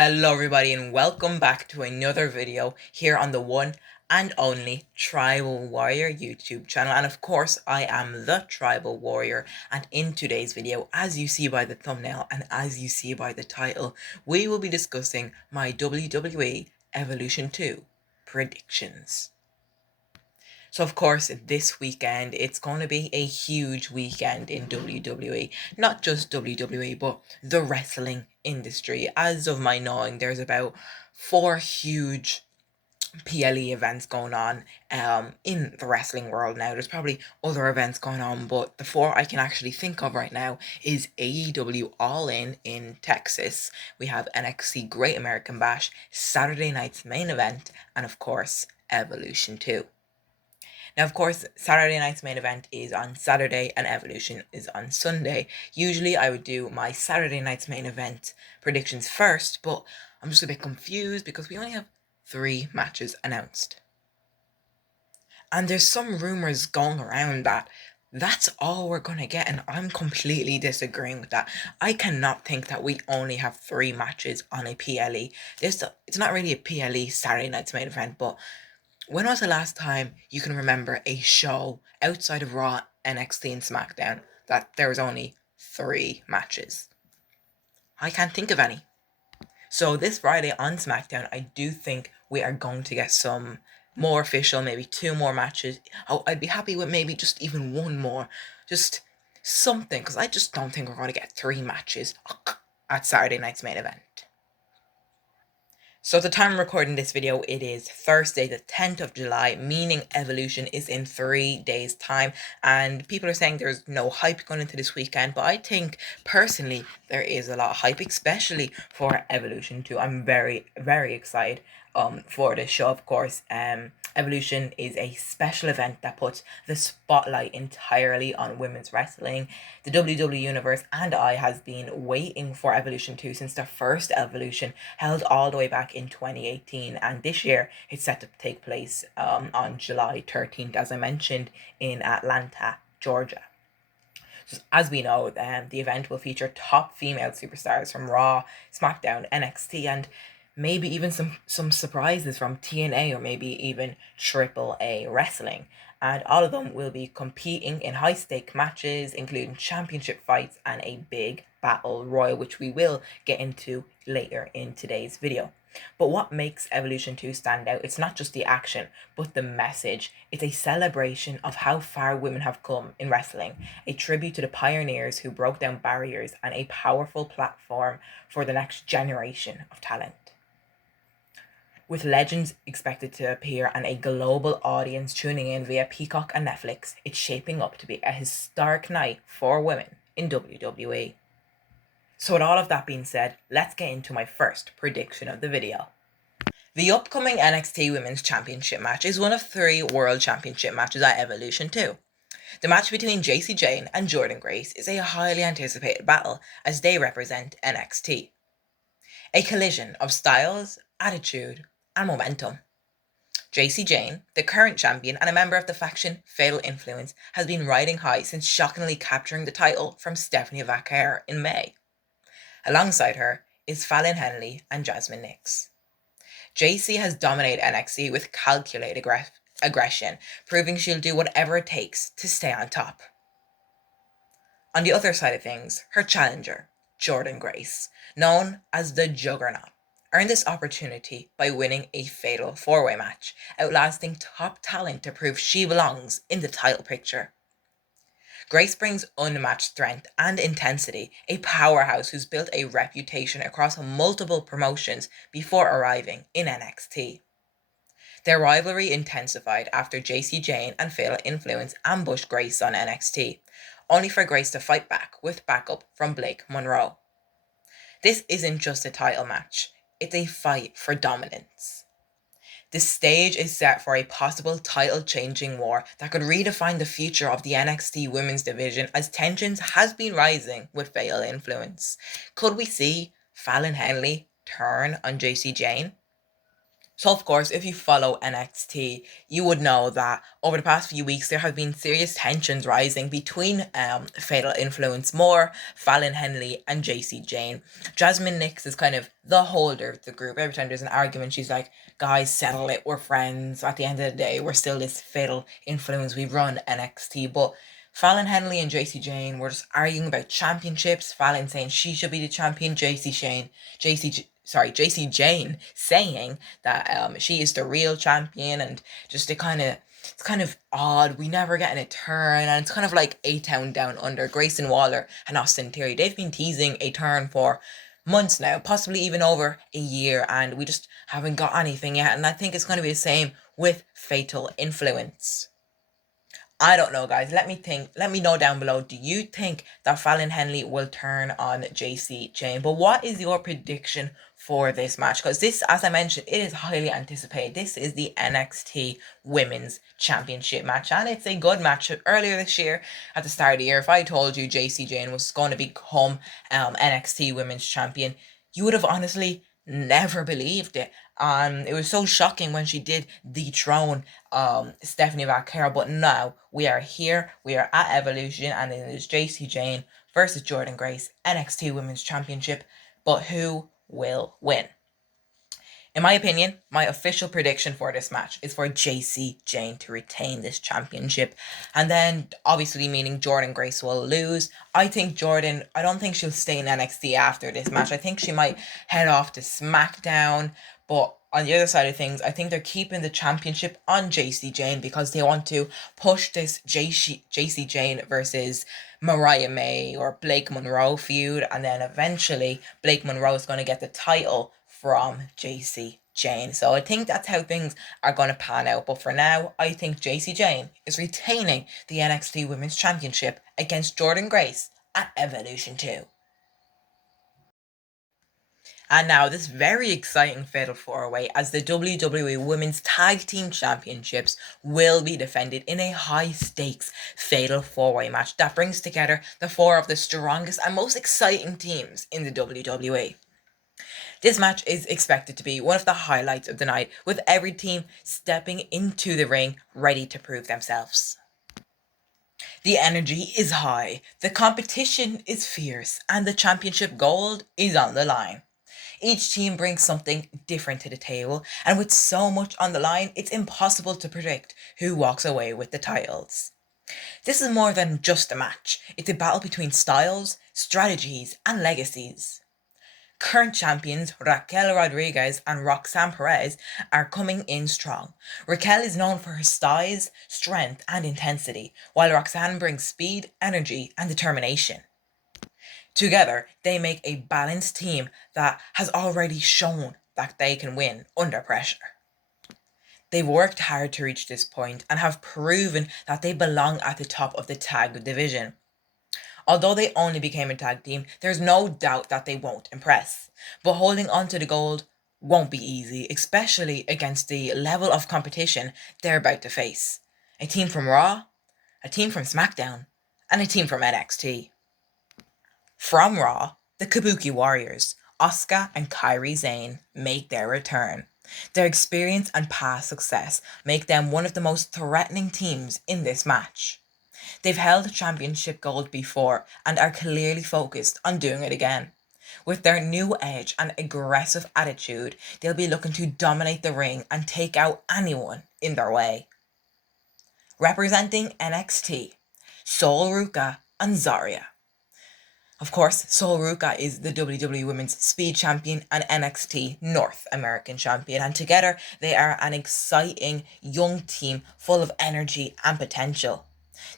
Hello everybody and welcome back to another video here on the one and only Tribal Warrior YouTube channel. And of course I am the Tribal Warrior, and in today's video, as you see by the thumbnail and as you see by the title, we will be discussing my WWE Evolution 2 predictions. So of course this weekend it's going to be a huge weekend in WWE. Not just WWE but the wrestling industry. As of my knowing, there's about 4 huge PLE events going on in the wrestling world now. There's probably other events going on, but the four I can actually think of right now is AEW All In Texas. We have NXT Great American Bash, Saturday night's main event, and of course Evolution 2. Now, of course, Saturday night's main event is on Saturday and Evolution is on Sunday. Usually I would do my Saturday night's main event predictions first, but I'm just a bit confused because we only have 3 matches announced. And there's some rumors going around that that's all we're going to get, and I'm completely disagreeing with that. I cannot think that we only have 3 matches on a PLE. It's not really a PLE Saturday night's main event, but when was the last time you can remember a show outside of Raw, NXT, and SmackDown that there was only 3 matches? I can't think of any. So this Friday on SmackDown, I do think we are going to get some more official, maybe 2 more matches. I'd be happy with maybe just even 1 more. Just something, because I just don't think we're going to get 3 matches at Saturday night's main event. So at the time I'm recording this video, it is Thursday the 10th of July, meaning Evolution is in 3 days time, and people are saying there's no hype going into this weekend, but I think personally there is a lot of hype, especially for Evolution 2. I'm very, very excited for this show. Of course, Evolution is a special event that puts the spotlight entirely on women's wrestling. The WWE Universe and I has been waiting for Evolution 2 since the first Evolution, held all the way back in 2018, and this year it's set to take place on July 13th, as I mentioned, in Atlanta, Georgia. So as we know, the event will feature top female superstars from Raw, SmackDown, NXT, and maybe even some surprises from TNA or maybe even AAA wrestling. And all of them will be competing in high stake matches, including championship fights and a big battle royal, which we will get into later in today's video. But what makes Evolution 2 stand out, it's not just the action, but the message. It's a celebration of how far women have come in wrestling, a tribute to the pioneers who broke down barriers, and a powerful platform for the next generation of talent. With legends expected to appear and a global audience tuning in via Peacock and Netflix, it's shaping up to be a historic night for women in WWE. So with all of that being said, let's get into my first prediction of the video. The upcoming NXT Women's Championship match is one of 3 World Championship matches at Evolution 2. The match between Jacy Jayne and Jordynne Grace is a highly anticipated battle as they represent NXT. A collision of styles, attitude, and momentum. Jacy Jayne, the current champion and a member of the faction Fatal Influence, has been riding high since shockingly capturing the title from Stephanie Vaquer in May. Alongside her is Fallon Henley and Jasmine Nix. Jacy has dominated NXT with calculated aggression, proving she'll do whatever it takes to stay on top. On the other side of things, her challenger, Jordynne Grace, known as the Juggernaut, earned this opportunity by winning a fatal 4-way match, outlasting top talent to prove she belongs in the title picture. Grace brings unmatched strength and intensity, a powerhouse who's built a reputation across multiple promotions before arriving in NXT. Their rivalry intensified after Jacy Jayne and Fatal Influence ambushed Grace on NXT, only for Grace to fight back with backup from Blake Monroe. This isn't just a title match, it's a fight for dominance. The stage is set for a possible title-changing war that could redefine the future of the NXT women's division as tensions has been rising with Fatal Influence. Could we see Fallon Henley turn on Jacy Jayne? So, of course, if you follow NXT, you would know that over the past few weeks there have been serious tensions rising between Fatal Influence More, Fallon Henley, and JC Jane. Jasmine Nix is kind of the holder of the group. Every time there's an argument, she's like, guys, settle it, we're friends. At the end of the day, we're still this Fatal Influence, we run NXT. But Fallon Henley and JC Jane were just arguing about championships. Fallon saying she should be the champion, JC Jane saying that she is the real champion, and just it's kind of odd. We never get a turn, and it's kind of like A Town Down Under. Grayson Waller and Austin Theory, they've been teasing a turn for months now, possibly even over a year, and we just haven't got anything yet. And I think it's going to be the same with Fatal Influence. I don't know, guys. Let me know down below. Do you think that Fallon Henley will turn on JC Jane? But what is your prediction for this match? Because this, as I mentioned, it is highly anticipated. This is the NXT Women's Championship match, and it's a good match. Earlier this year, at the start of the year, if I told you JC Jane was going to become NXT Women's Champion, you would have honestly never believed it. It was so shocking when she did dethrone Stephanie Vaquero, but now we are here, we are at Evolution, and it is JC Jane versus Jordynne Grace, NXT Women's Championship. But who will win? In my opinion, my official prediction for this match is for JC Jane to retain this championship. And then, obviously, meaning Jordynne Grace will lose. I don't think she'll stay in NXT after this match. I think she might head off to SmackDown. But on the other side of things, I think they're keeping the championship on JC Jane because they want to push this JC Jane versus Mariah May or Blake Monroe feud. And then eventually, Blake Monroe is going to get the title from JC Jane. So I think that's how things are going to pan out. But for now, I think JC Jane is retaining the NXT Women's Championship against Jordynne Grace at Evolution 2. And now this very exciting Fatal 4-Way as the WWE Women's Tag Team Championships will be defended in a high-stakes Fatal 4-Way match that brings together the four of the strongest and most exciting teams in the WWE. This match is expected to be one of the highlights of the night, with every team stepping into the ring ready to prove themselves. The energy is high, the competition is fierce, and the championship gold is on the line. Each team brings something different to the table, and with so much on the line, it's impossible to predict who walks away with the titles. This is more than just a match, it's a battle between styles, strategies, and legacies. Current champions Raquel Rodriguez and Roxanne Perez are coming in strong. Raquel is known for her size, strength, and intensity, while Roxanne brings speed, energy, and determination. Together, they make a balanced team that has already shown that they can win under pressure. They've worked hard to reach this point and have proven that they belong at the top of the tag division. Although they only became a tag team, there's no doubt that they won't impress. But holding on to the gold won't be easy, especially against the level of competition they're about to face. A team from Raw, a team from SmackDown, and a team from NXT. From Raw, the Kabuki Warriors, Asuka and Kairi Sane, make their return. Their experience and past success make them one of the most threatening teams in this match. They've held championship gold before and are clearly focused on doing it again. With their new edge and aggressive attitude, they'll be looking to dominate the ring and take out anyone in their way. Representing NXT, Sol Ruca and Zarya. Of course, Sol Ruca is the WWE Women's Speed Champion and NXT North American Champion, and together they are an exciting young team full of energy and potential.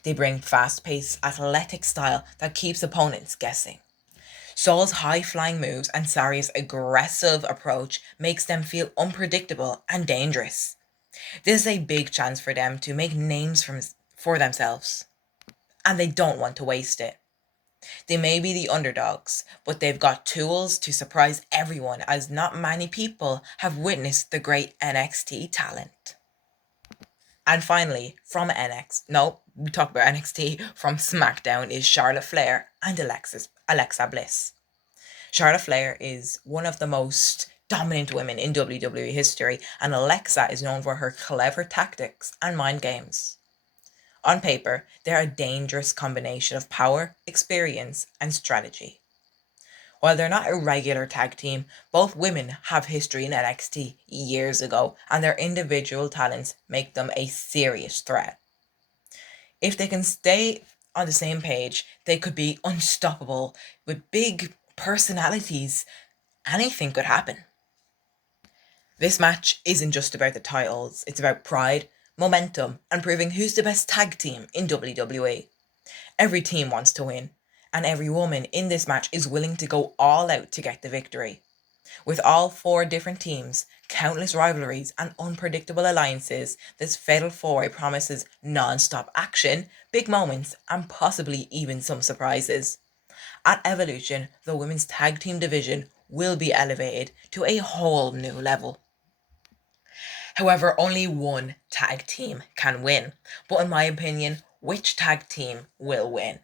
They bring fast-paced, athletic style that keeps opponents guessing. Sol's high-flying moves and Zarya's aggressive approach makes them feel unpredictable and dangerous. This is a big chance for them to make names for themselves, and they don't want to waste it. They may be the underdogs, but they've got tools to surprise everyone, as not many people have witnessed the great NXT talent. And finally, from we talk about NXT, from SmackDown is Charlotte Flair and Alexa Bliss. Charlotte Flair is one of the most dominant women in WWE history, and Alexa is known for her clever tactics and mind games. On paper, they're a dangerous combination of power, experience, and strategy. While they're not a regular tag team, both women have history in NXT years ago, and their individual talents make them a serious threat. If they can stay on the same page, they could be unstoppable. With big personalities, anything could happen. This match isn't just about the titles, it's about pride, momentum, and proving who's the best tag team in WWE. Every team wants to win, and every woman in this match is willing to go all out to get the victory. With all four different teams, countless rivalries, and unpredictable alliances, this Fatal 4 promises non stop action, big moments, and possibly even some surprises. At Evolution, the women's tag team division will be elevated to a whole new level. However, only one tag team can win. But in my opinion, which tag team will win?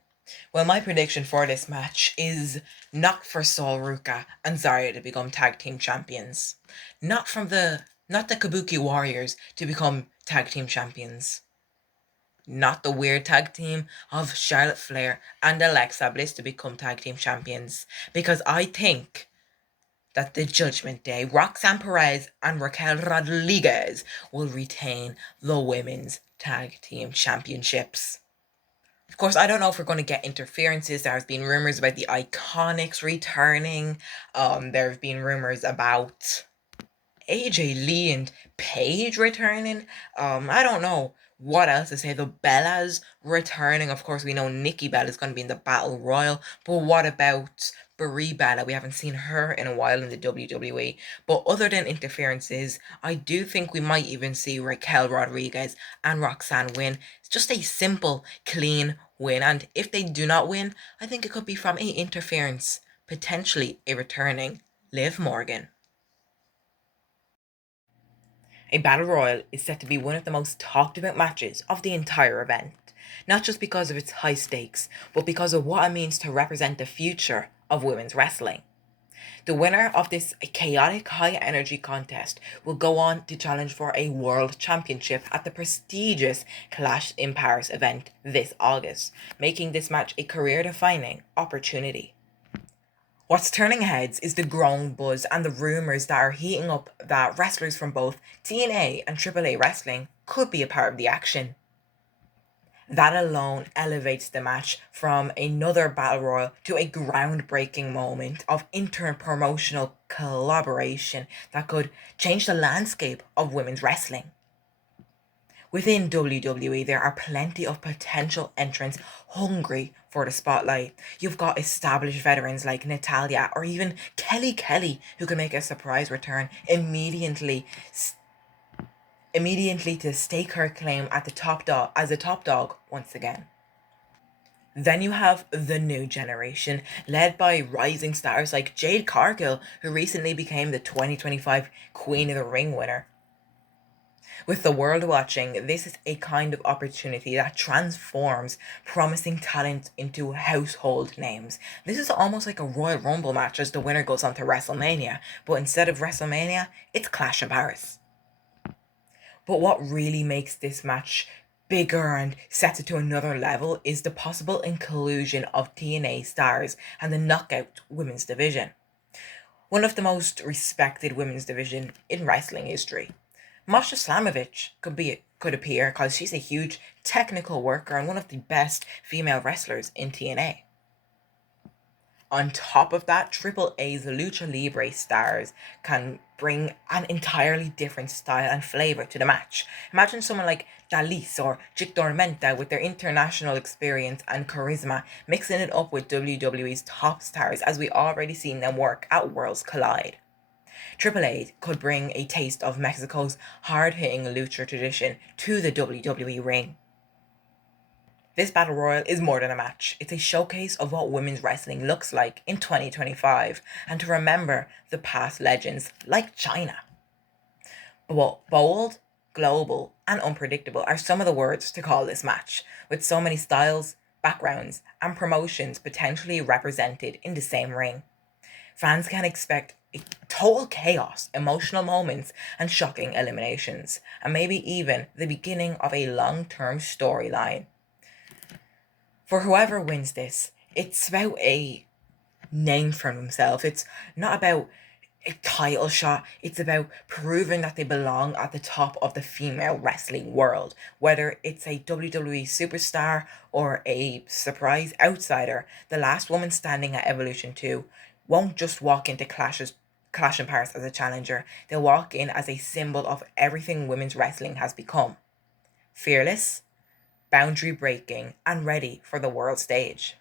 Well, my prediction for this match is not for Sol Ruka and Zarya to become tag team champions. Not the Kabuki Warriors to become tag team champions. Not the weird tag team of Charlotte Flair and Alexa Bliss to become tag team champions. Because I think that the Judgment Day, Roxanne Perez and Raquel Rodriguez will retain the women's tag team championships. Of course, I don't know if we're going to get interferences. There has been rumors about the Iconics returning. There have been rumors about AJ Lee and Paige returning. I don't know what else to say. The Bellas returning. Of course, we know Nikki Bella is going to be in the Battle Royal. But what about Brie Bella? We haven't seen her in a while in the WWE. But other than interferences, I do think we might even see Raquel Rodriguez and Roxanne win. It's just a simple, clean win. And if they do not win, I think it could be from a interference, potentially a returning Liv Morgan. A Battle Royal is set to be one of the most talked about matches of the entire event, not just because of its high stakes, but because of what it means to represent the future of women's wrestling. The winner of this chaotic high energy contest will go on to challenge for a world championship at the prestigious Clash in Paris event this August, making this match a career defining opportunity. What's turning heads is the growing buzz and the rumours that are heating up that wrestlers from both TNA and AAA wrestling could be a part of the action. That alone elevates the match from another battle royal to a groundbreaking moment of inter-promotional collaboration that could change the landscape of women's wrestling. Within WWE, there are plenty of potential entrants hungry for the spotlight. You've got established veterans like Natalya or even Kelly Kelly who can make a surprise return immediately to stake her claim at the top dog as a top dog once again. Then you have the new generation, led by rising stars like Jade Cargill, who recently became the 2025 Queen of the Ring winner. With the world watching, this is a kind of opportunity that transforms promising talent into household names. This is almost like a Royal Rumble match as the winner goes on to WrestleMania, but instead of WrestleMania, it's Clash in Paris. But what really makes this match bigger and sets it to another level is the possible inclusion of TNA stars and the Knockout Women's Division. One of the most respected women's division in wrestling history. Masha Slamovich could appear because she's a huge technical worker and one of the best female wrestlers in TNA. On top of that, Triple A's Lucha Libre stars can bring an entirely different style and flavor to the match. Imagine someone like Dalise or Chick Tormenta with their international experience and charisma, mixing it up with WWE's top stars as we already seen them work at Worlds Collide. Triple A could bring a taste of Mexico's hard-hitting lucha tradition to the WWE ring. This Battle Royal is more than a match. It's a showcase of what women's wrestling looks like in 2025 and to remember the past legends like Chyna. Bold, global, and unpredictable are some of the words to call this match, with so many styles, backgrounds, and promotions potentially represented in the same ring. Fans can expect total chaos, emotional moments, and shocking eliminations, and maybe even the beginning of a long-term storyline. For whoever wins this, it's about a name for themselves. It's not about a title shot. It's about proving that they belong at the top of the female wrestling world. Whether it's a WWE superstar or a surprise outsider, the last woman standing at Evolution 2 won't just walk into Clash in Paris as a challenger. They'll walk in as a symbol of everything women's wrestling has become. Fearless, boundary breaking, and ready for the world stage.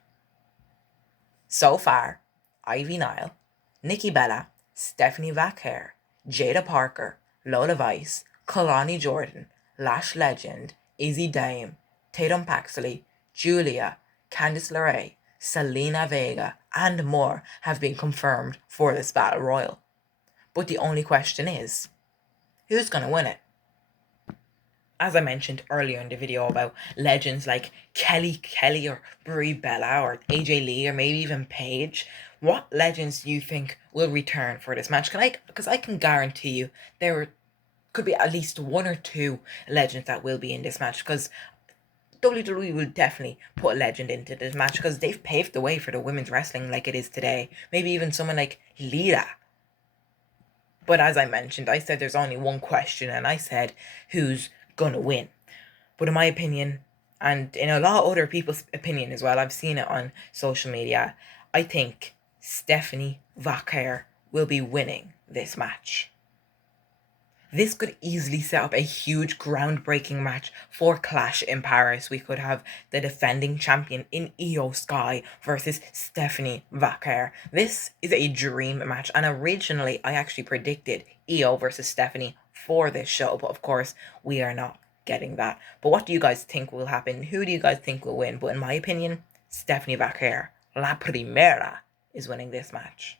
So far, Ivy Nile, Nikki Bella, Stephanie Vaquer, Jada Parker, Lola Vice, Kalani Jordan, Lash Legend, Izzy Dame, Tatum Paxley, Julia, Candice LeRae, Selena Vega, and more have been confirmed for this battle royal. But the only question is, who's gonna win it? As I mentioned earlier in the video about legends like Kelly Kelly or Brie Bella or AJ Lee or maybe even Paige, what legends do you think will return for this match? Because I can guarantee you there could be at least one or two legends that will be in this match, because WWE will definitely put a legend into this match because they've paved the way for the women's wrestling like it is today. Maybe even someone like Lita. But as I mentioned, I said there's only one question, and I said who's gonna win. But in my opinion, and in a lot of other people's opinion as well, I've seen it on social media, I think Stephanie Vaquer will be winning this match. This could easily set up a huge groundbreaking match for Clash in Paris. We could have the defending champion in Io Sky versus Stephanie Vaquer. This is a dream match, and originally I actually predicted Io versus Stephanie for this show, but of course we are not getting that. But what do you guys think will happen? Who do you guys think will win? But in my opinion, Stephanie Vaquer, La Primera, is winning this match.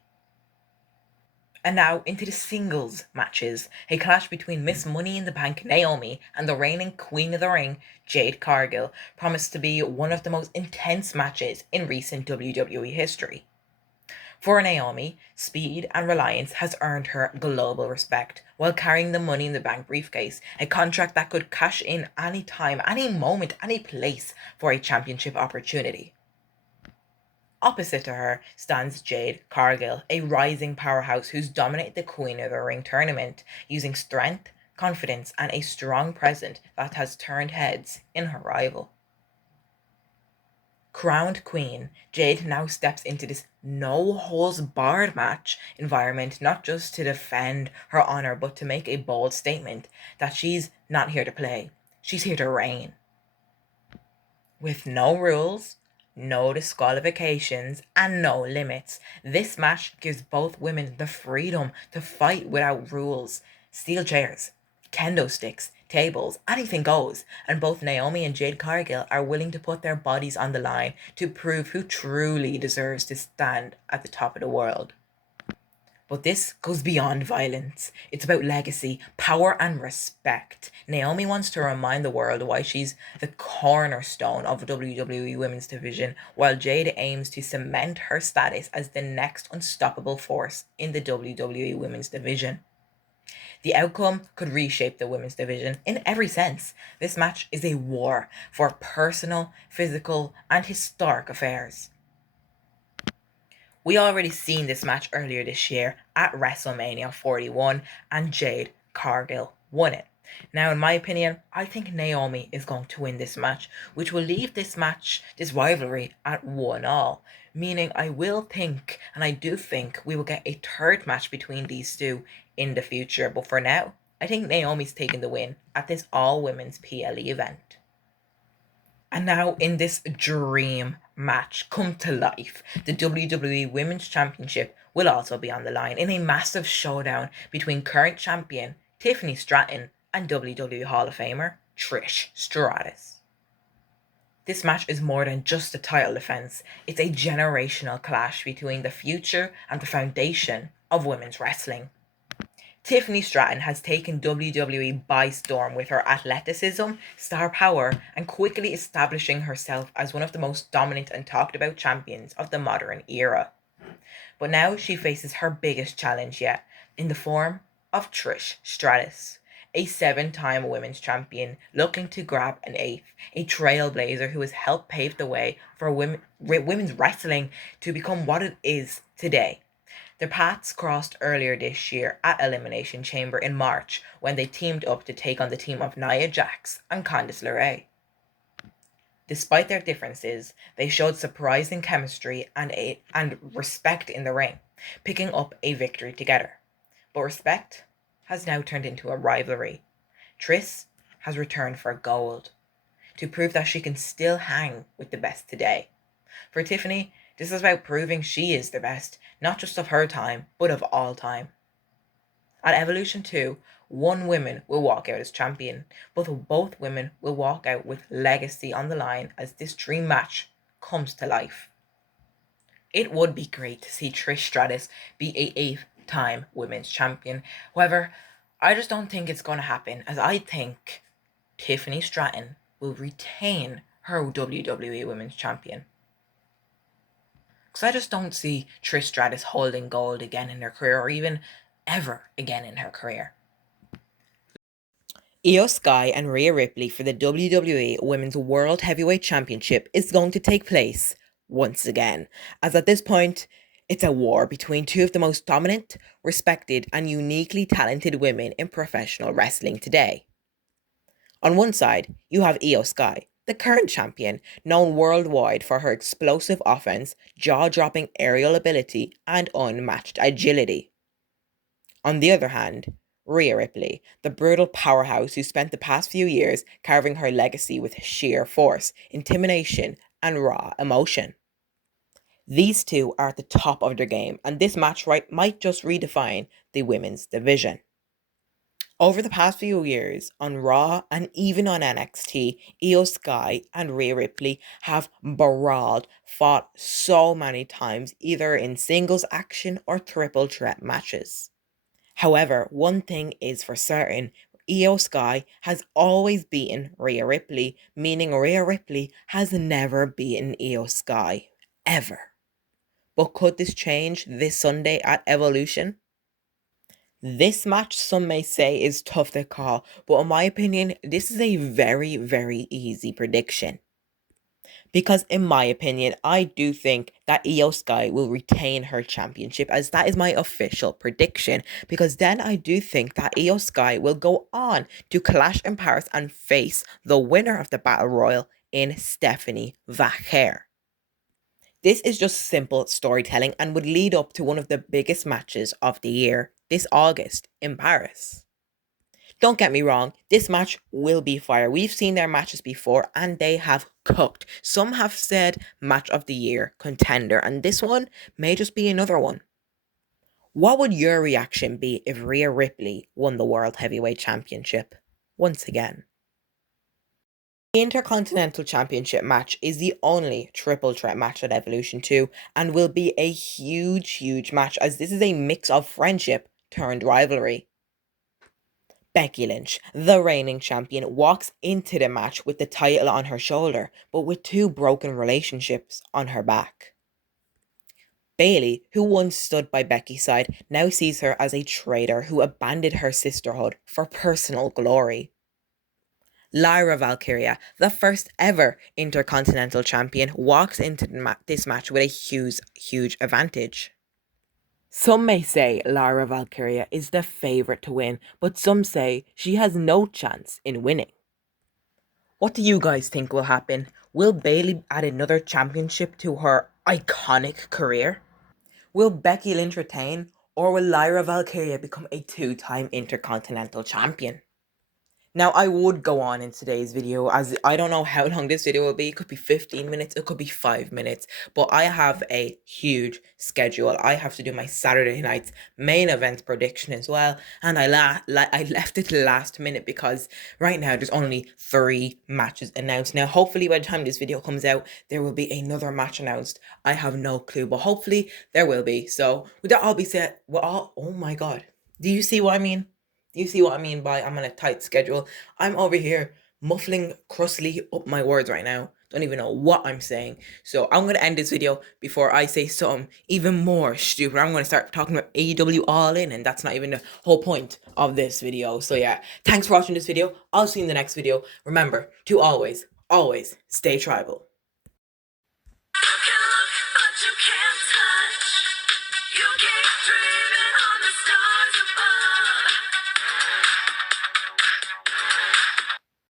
And now into the singles matches. A clash between Miss Money in the Bank Naomi and the reigning Queen of the Ring, Jade Cargill, promised to be one of the most intense matches in recent WWE history. For Naomi, speed and reliance has earned her global respect while carrying the Money in the Bank briefcase, a contract that could cash in any time, any moment, any place for a championship opportunity. Opposite to her stands Jade Cargill, a rising powerhouse who's dominated the Queen of the Ring tournament, using strength, confidence, and a strong presence that has turned heads in her rival. Crowned Queen, Jade now steps into this no-holds-barred match environment not just to defend her honor but to make a bold statement that she's not here to play, she's here to reign. With no rules, no disqualifications, and no limits, this match gives both women the freedom to fight without rules. Steel chairs, kendo sticks, tables, anything goes, and both Naomi and Jade Cargill are willing to put their bodies on the line to prove who truly deserves to stand at the top of the world. But this goes beyond violence. It's about legacy, power, and respect. Naomi wants to remind the world why she's the cornerstone of WWE Women's Division, while Jade aims to cement her status as the next unstoppable force in the WWE Women's Division. The outcome could reshape the women's division in every sense. This match is a war for personal, physical, and historic affairs. We already seen this match earlier this year at WrestleMania 41, and Jade Cargill won it. Now, in my opinion, I think Naomi is going to win this match, which will leave this rivalry at 1-1. Meaning I will think, and I do think, we will get a third match between these two in the future. But for now, I think Naomi's taking the win at this all-women's PLE event. And now in this dream match come to life, the WWE Women's Championship will also be on the line in a massive showdown between current champion Tiffany Stratton and WWE Hall of Famer Trish Stratus. This match is more than just a title defense. It's a generational clash between the future and the foundation of women's wrestling. Tiffany Stratton has taken WWE by storm with her athleticism, star power, and quickly establishing herself as one of the most dominant and talked about champions of the modern era. But now she faces her biggest challenge yet, in the form of Trish Stratus, a 7-time women's champion looking to grab an eighth, a trailblazer who has helped pave the way for women's wrestling to become what it is today. Their paths crossed earlier this year at Elimination Chamber in March when they teamed up to take on the team of Nia Jax and Candice LeRae. Despite their differences, they showed surprising chemistry and respect in the ring, picking up a victory together. But respect has now turned into a rivalry. Trish has returned for gold, to prove that she can still hang with the best today. For Tiffany, this is about proving she is the best, not just of her time, but of all time. At Evolution 2, one woman will walk out as champion, but both women will walk out with legacy on the line as this dream match comes to life. It would be great to see Trish Stratus be a 8th-time women's champion. However, I just don't think it's going to happen, as I think Tiffany Stratton will retain her WWE Women's Champion. Because I just don't see Trish Stratus holding gold again in her career, or even ever again in her career. Io Sky and Rhea Ripley for the WWE Women's World Heavyweight Championship is going to take place once again, as at this point, it's a war between two of the most dominant, respected, and uniquely talented women in professional wrestling today. On one side, you have Io Sky, the current champion, known worldwide for her explosive offense, jaw-dropping aerial ability, and unmatched agility. On the other hand, Rhea Ripley, the brutal powerhouse who spent the past few years carving her legacy with sheer force, intimidation, and raw emotion. These two are at the top of their game, and this match might just redefine the women's division. Over the past few years, on Raw and even on NXT, Io Sky and Rhea Ripley have brawled, fought so many times, either in singles action or triple threat matches. However, one thing is for certain, Io Sky has always beaten Rhea Ripley, meaning Rhea Ripley has never beaten Io Sky, ever. But could this change this Sunday at Evolution? This match, some may say, is tough to call, but in my opinion, this is a very, very easy prediction. Because in my opinion, I do think that Io Sky will retain her championship, as that is my official prediction. Because then I do think that Io Sky will go on to Clash in Paris and face the winner of the Battle Royal in Stephanie Vaquer. This is just simple storytelling and would lead up to one of the biggest matches of the year this August in Paris. Don't get me wrong, this match will be fire. We've seen their matches before and they have cooked. Some have said match of the year contender, and this one may just be another one. What would your reaction be if Rhea Ripley won the World Heavyweight Championship once again? The Intercontinental Championship match is the only triple threat match at Evolution 2 and will be a huge match, as this is a mix of friendship turned rivalry. Becky Lynch, the reigning champion, walks into the match with the title on her shoulder, but with two broken relationships on her back. Bayley, who once stood by Becky's side, now sees her as a traitor who abandoned her sisterhood for personal glory. Lyra Valkyria, the first ever Intercontinental Champion, walks into this match with a huge advantage. Some may say Lyra Valkyria is the favourite to win, but some say she has no chance in winning. What do you guys think will happen? Will Bayley add another championship to her iconic career? Will Becky Lynch retain, or will Lyra Valkyria become a 2-time Intercontinental Champion? Now, I would go on in today's video, as I don't know how long this video will be. It could be 15 minutes, it could be 5 minutes, but I have a huge schedule. I have to do my Saturday night's main event prediction as well, and I left it to the last minute because right now there's only 3 matches announced. Now, hopefully by the time this video comes out, there will be another match announced. I have no clue, but hopefully there will be. So, with that all be said, oh my god, do you see what I mean? You see what I mean by I'm on a tight schedule? I'm over here muffling crustily up my words right now. don't even know what I'm saying. So I'm gonna end this video before I say something even more stupid. I'm gonna start talking about AEW All In, and that's not even the whole point of this video. So yeah, thanks for watching this video. I'll see you in the next video. Remember to always, always stay tribal.